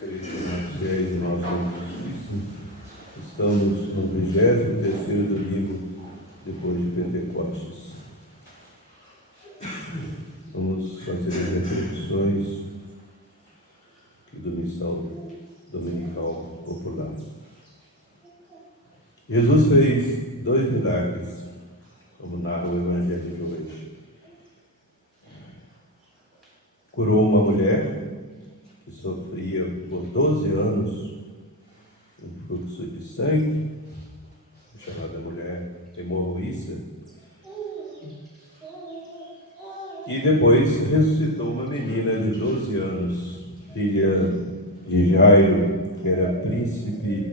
Fiéis do nosso Senhor Justíssimo, estamos no 23º domingo depois de Pentecostes. Vamos fazer as reflexões da missão dominical popular. Jesus fez 2 milagres, como narra o Evangelho de hoje. Curou uma mulher que sofria por 12 anos um fluxo de sangue, chamada mulher hemorroísta, e depois ressuscitou uma menina de 12 anos, filha de Jairo, que era príncipe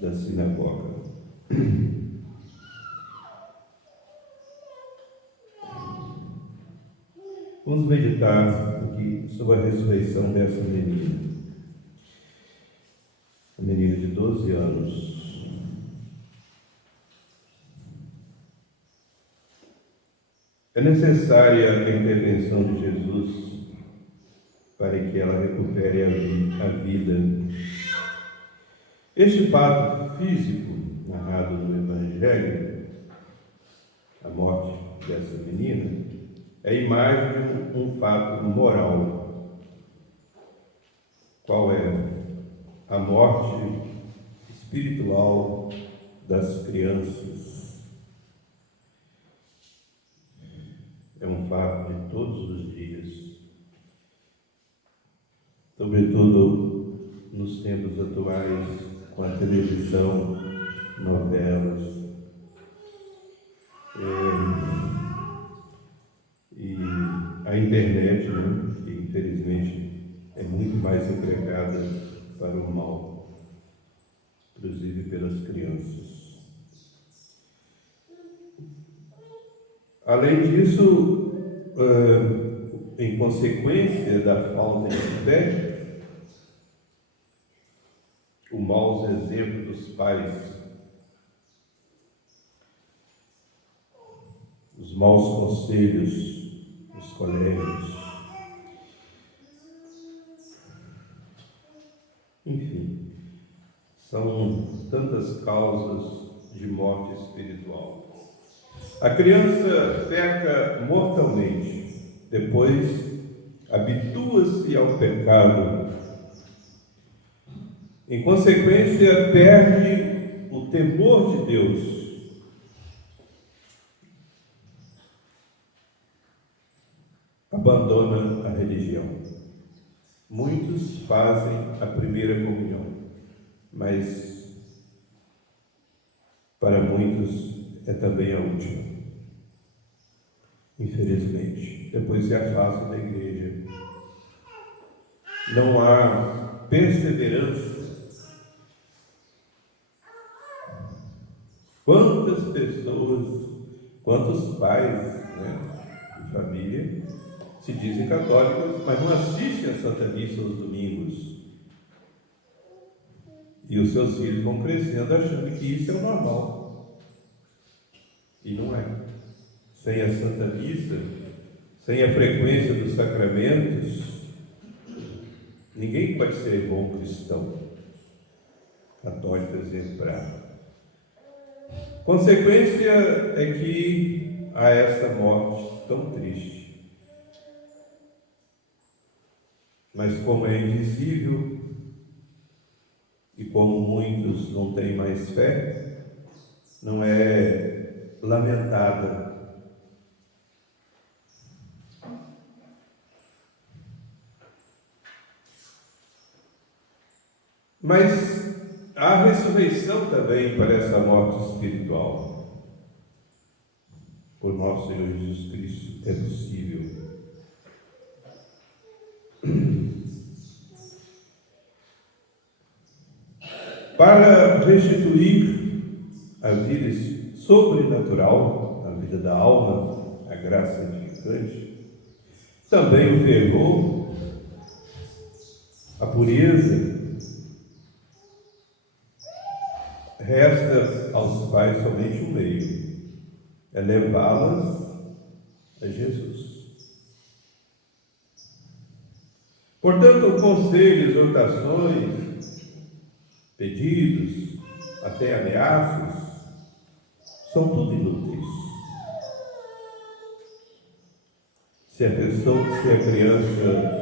da sinagoga. Vamos meditar aqui sobre a ressurreição dessa menina. A menina de 12 anos. É necessária a intervenção de Jesus para que ela recupere a vida. Este fato físico, narrado no Evangelho, a morte dessa menina, é a imagem de um fato moral. Qual é? A morte espiritual das crianças. É um fato de todos os dias, sobretudo nos tempos atuais, com a televisão, novelas, e a internet, né, que infelizmente é muito mais empregada para o mal, inclusive pelas crianças. Além disso, em consequência da falta de fé, o mau exemplo dos pais, os maus conselhos dos colégios, enfim, são tantas causas de morte espiritual. A criança peca mortalmente, depois habitua-se ao pecado. Em consequência, perde o temor de Deus. Abandona a religião. Muitos fazem a primeira comunhão, mas para muitos é também a última. Infelizmente, depois se afastam da igreja. Não há perseverança. Quantas pessoas, quantos pais, de família se dizem católicos, mas não assistem a Santa Missa aos domingos. E os seus filhos vão crescendo achando que isso é o normal. E não é. Sem a Santa Missa, sem a frequência dos sacramentos, ninguém pode ser bom cristão, católico exemplar. Consequência é que há essa morte tão triste. Mas como é invisível e como muitos não têm mais fé, não é lamentada. Mas há ressurreição também para essa morte espiritual. Por nosso Senhor Jesus Cristo é possível. Para restituir a vida sobrenatural, a vida da alma, a graça santificante, também o fervor, a pureza, resta aos pais somente um meio, é levá-las a Jesus. Portanto, conselhos, exortações, pedidos, até ameaças, são tudo inúteis. Se a criança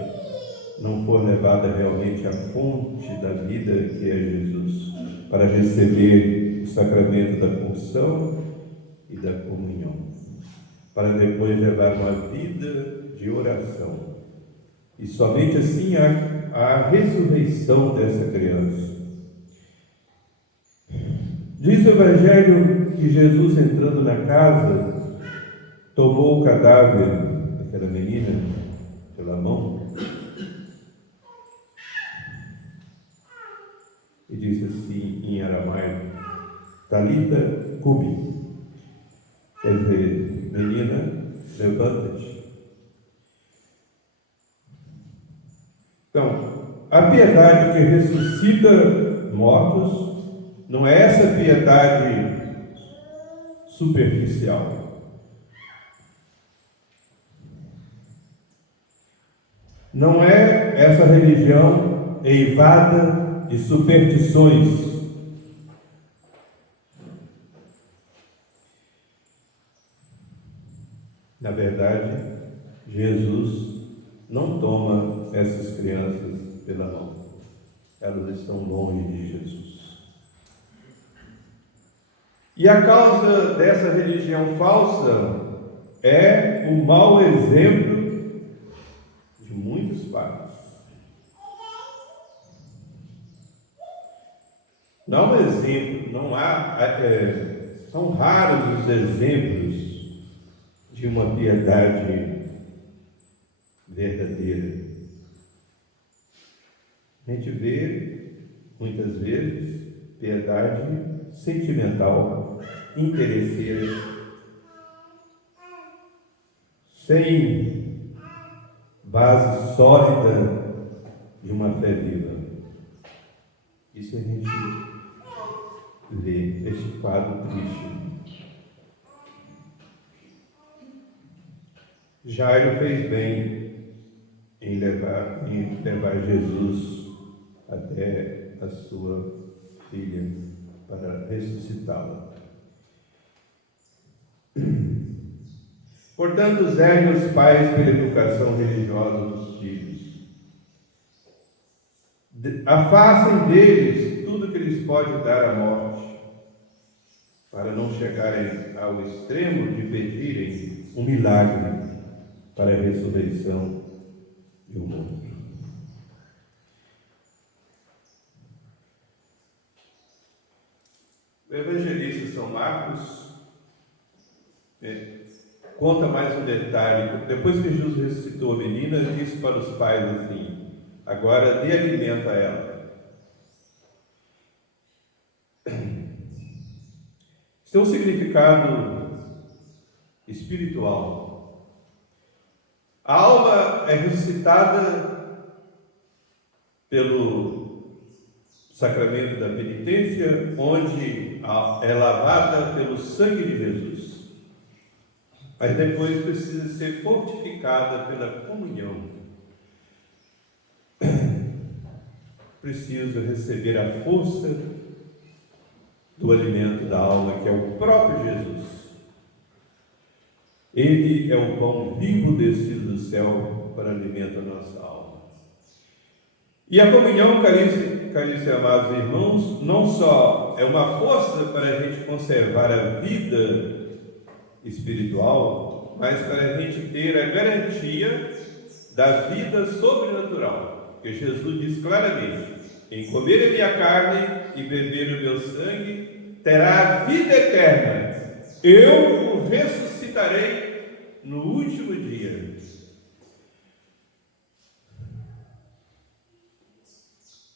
não for levada realmente à fonte da vida que é Jesus, para receber o sacramento da confissão e da comunhão, para depois levar uma vida de oração. E somente assim a ressurreição dessa criança. Diz o Evangelho que Jesus, entrando na casa, tomou o cadáver daquela menina pela mão e disse assim em aramaico: Talita cumi. Quer dizer, menina, levanta-te. Então, a piedade que ressuscita mortos não é essa piedade superficial. Não é essa religião eivada de superstições. Na verdade, Jesus não toma essas crianças pela mão. Elas estão longe de Jesus. E a causa dessa religião falsa é o mau exemplo de muitos pais. Não há exemplo, são raros os exemplos de uma piedade verdadeira. A gente vê, muitas vezes, piedade sentimental, interesseira, sem base sólida de uma fé viva. Isso a gente vê, esse quadro triste. Jairo fez bem em levar Jesus até a sua filha para ressuscitá-la. Portanto, zelem os pais pela educação religiosa dos filhos. Afastem deles tudo que lhes pode dar a morte, para não chegarem ao extremo de pedirem um milagre para a ressurreição de um morto. O evangelista São Marcos conta mais um detalhe. Depois que Jesus ressuscitou a menina, ele disse para os pais assim: agora dê alimento a ela. Isso tem um significado espiritual. A alma é ressuscitada pelo sacramento da penitência, onde é lavada pelo sangue de Jesus. Mas depois precisa ser fortificada pela comunhão. Precisa receber a força do alimento da alma, que é o próprio Jesus. Ele é o pão vivo descido do céu para alimentar a nossa alma. E a comunhão, caríssimos amados irmãos, não só é uma força para a gente conservar a vida espiritual, mas para a gente ter a garantia da vida sobrenatural. Porque Jesus diz claramente: em comer a minha carne e beber o meu sangue, terá a vida eterna. Eu o ressuscitarei no último dia.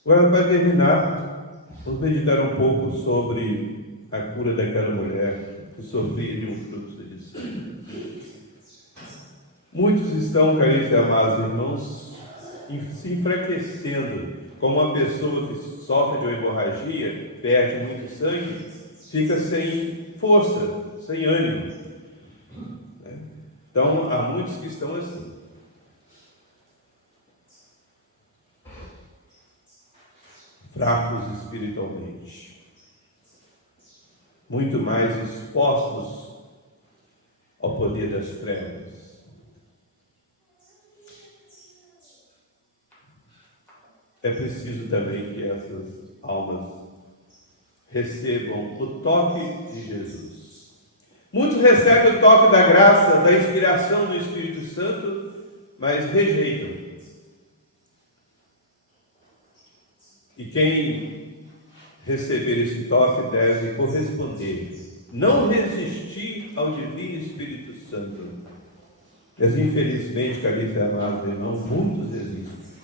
Agora, para terminar, vamos meditar um pouco sobre a cura daquela mulher que sofria de um fluxo de sangue. Muitos estão, caríssimos amados irmãos, se enfraquecendo, como uma pessoa que sofre de uma hemorragia, perde muito sangue, fica sem força, sem ânimo. Então, há muitos que estão assim. fracos espiritualmente, muito mais expostos ao poder das trevas. É preciso também que essas almas recebam o toque de Jesus. Muitos recebem o toque da graça, da inspiração do Espírito Santo, mas rejeitam. E quem receber esse toque deve corresponder, não resistir ao Divino Espírito Santo. Mas infelizmente, caríssimo e amado irmão, muitos resistem.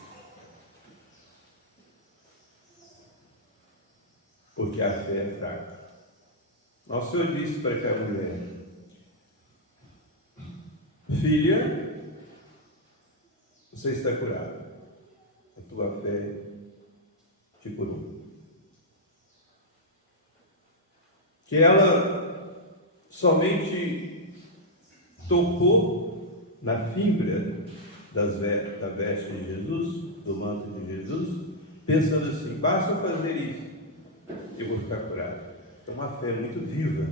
Porque a fé é fraca. Nosso Senhor disse para aquela mulher: filha, você está curada, a tua fé te curou. Que ela somente tocou na fibra da veste de Jesus, do manto de Jesus, pensando assim: basta fazer isso, eu vou ficar curado. É uma fé muito viva.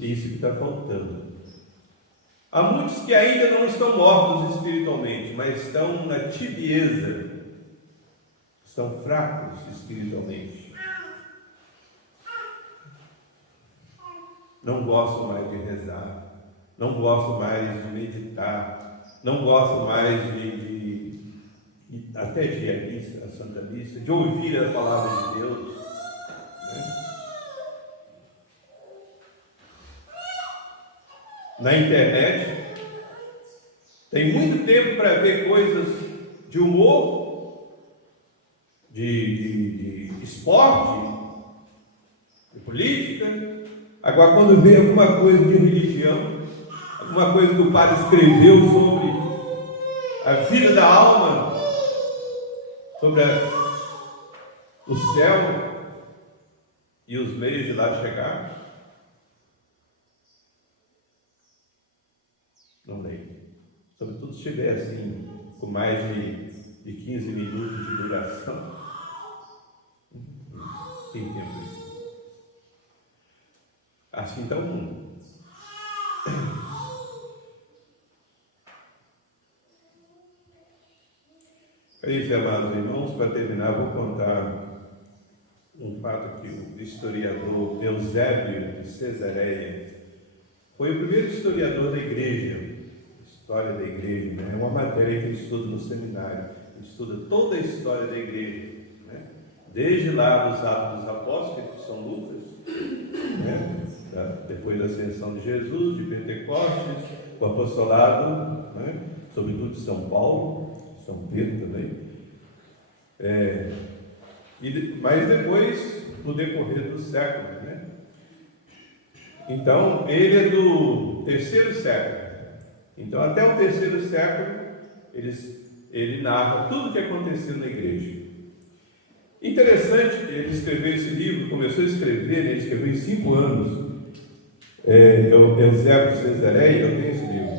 Isso que está faltando. Há muitos que ainda não estão mortos espiritualmente, mas estão na tibieza, estão fracos espiritualmente. Não gostam mais de rezar, não gostam mais de meditar, não gostam mais até de ir à missa, a Santa Missa, de ouvir a palavra de Deus, né? Na internet tem muito tempo para ver coisas de humor, de esporte, de política. Agora, quando vê alguma coisa de religião, alguma coisa que o padre escreveu sobre a vida da alma, sobre o céu e os meios de lá chegar, não leio. Sobretudo se estiver assim, com mais de 15 minutos de duração. Tem tempo isso. Assim está o mundo. Caríssimos amados irmãos, para terminar, vou contar um fato que o historiador Eusébio de Cesareia foi o primeiro historiador da igreja, história da igreja, né? É uma matéria que ele estuda no seminário, ele estuda toda a história da igreja, né? Desde lá dos Atos dos Apóstolos, que são Lucas, né? Depois da ascensão de Jesus, de Pentecostes, o apostolado, né? Sobretudo de São Paulo, São Pedro também, mas depois, no decorrer dos séculos, né? Então, ele é do terceiro século. Então, até o terceiro século, ele narra tudo o que aconteceu na igreja. Interessante, ele escreveu esse livro, começou a escrever, ele escreveu em 5 anos. Eusébio de Cesareia, eu tenho esse livro.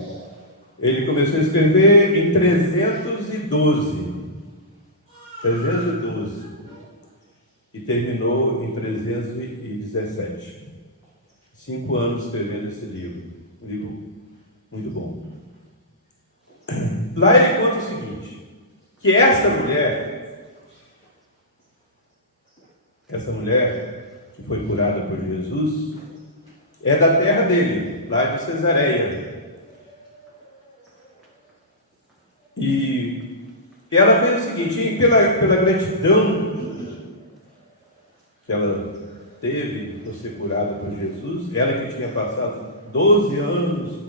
Ele começou a escrever em 312 e terminou em 317. 5 anos escrevendo esse livro. Um livro muito bom. Lá ele conta o seguinte: que essa mulher que foi curada por Jesus, é da terra dele, lá de Cesareia. E ela fez o seguinte: pela gratidão que ela teve por ser curada por Jesus, ela que tinha passado 12 anos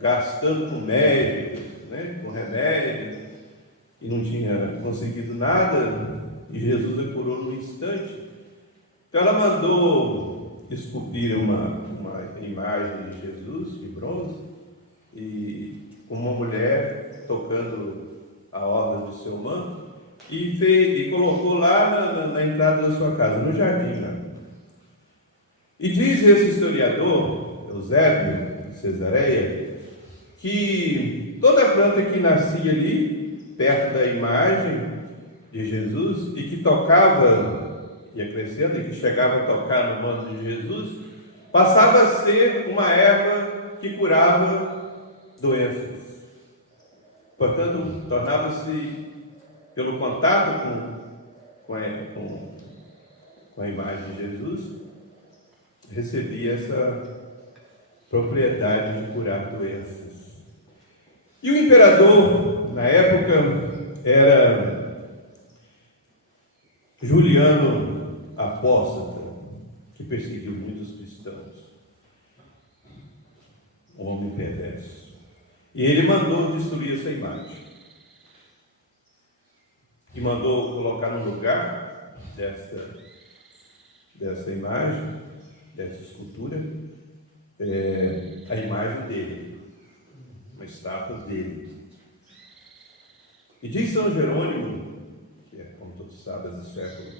gastando com médicos, né, com remédio, e não tinha conseguido nada, e Jesus a curou no instante. Então ela mandou esculpir uma imagem de Jesus de bronze, e com uma mulher tocando a orla do seu manto, e colocou lá na entrada da sua casa, no jardim lá. E diz esse historiador, Eusébio de Cesareia, que toda planta que nascia ali perto da imagem de Jesus e que tocava, ia crescendo, e que chegava a tocar no manto de Jesus, passava a ser uma erva que curava doenças. Portanto, tornava-se, pelo contato com a imagem de Jesus, recebia essa propriedade de curar doenças. E o imperador, na época, era Juliano Apóstata, que perseguiu muitos cristãos. Um homem perverso. E ele mandou destruir essa imagem. E mandou colocar no lugar dessa imagem, dessa escultura, a imagem dele, uma estátua dele. E diz São Jerônimo, que é, como todos sabem, do século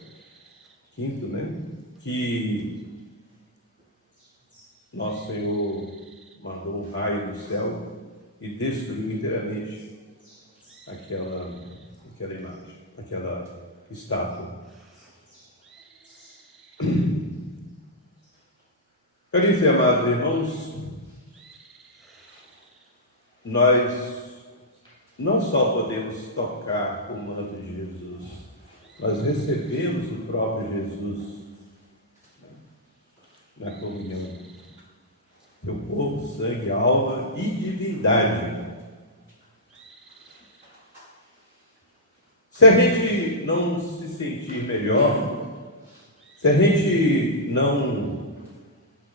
V, né, que Nosso Senhor mandou um raio do céu e destruiu inteiramente aquela imagem, aquela estátua. Caríssimos e amados irmãos, nós não só podemos tocar o manto de Jesus, nós recebemos o próprio Jesus na comunhão, seu corpo, sangue, alma e divindade. Se a gente não se sentir melhor, se a gente não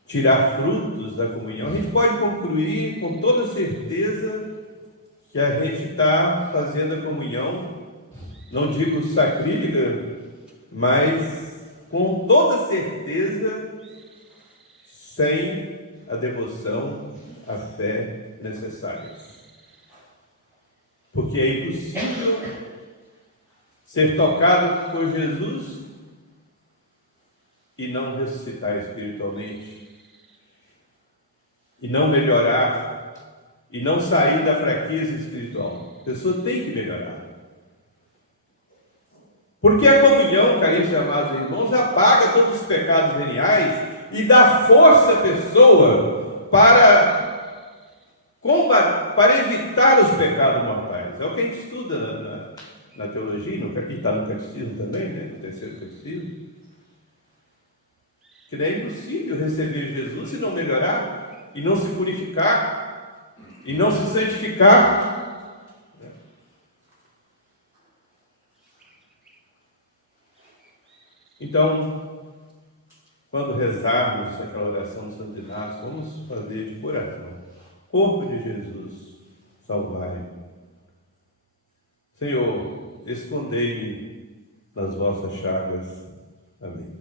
tirar frutos da comunhão, a gente pode concluir com toda certeza que a gente está fazendo a comunhão, não digo sacrílega, mas com toda certeza sem a devoção, a fé necessárias. Porque é impossível ser tocado por Jesus e não ressuscitar espiritualmente, e não melhorar, e não sair da fraqueza espiritual. A pessoa tem que melhorar. Porque a comunhão, caríssimos e amados irmãos, apaga todos os pecados veniais e dá força à pessoa para evitar os pecados mortais. É o que a gente estuda na teologia, e está no catecismo também, né? No terceiro catecismo. Que não é impossível receber Jesus e não melhorar, e não se purificar, e não se santificar. Então, quando rezarmos aquela oração de Santo Inácio, vamos fazer de coração. Corpo de Jesus, salvai-me. Senhor, escondei-me nas vossas chagas. Amém.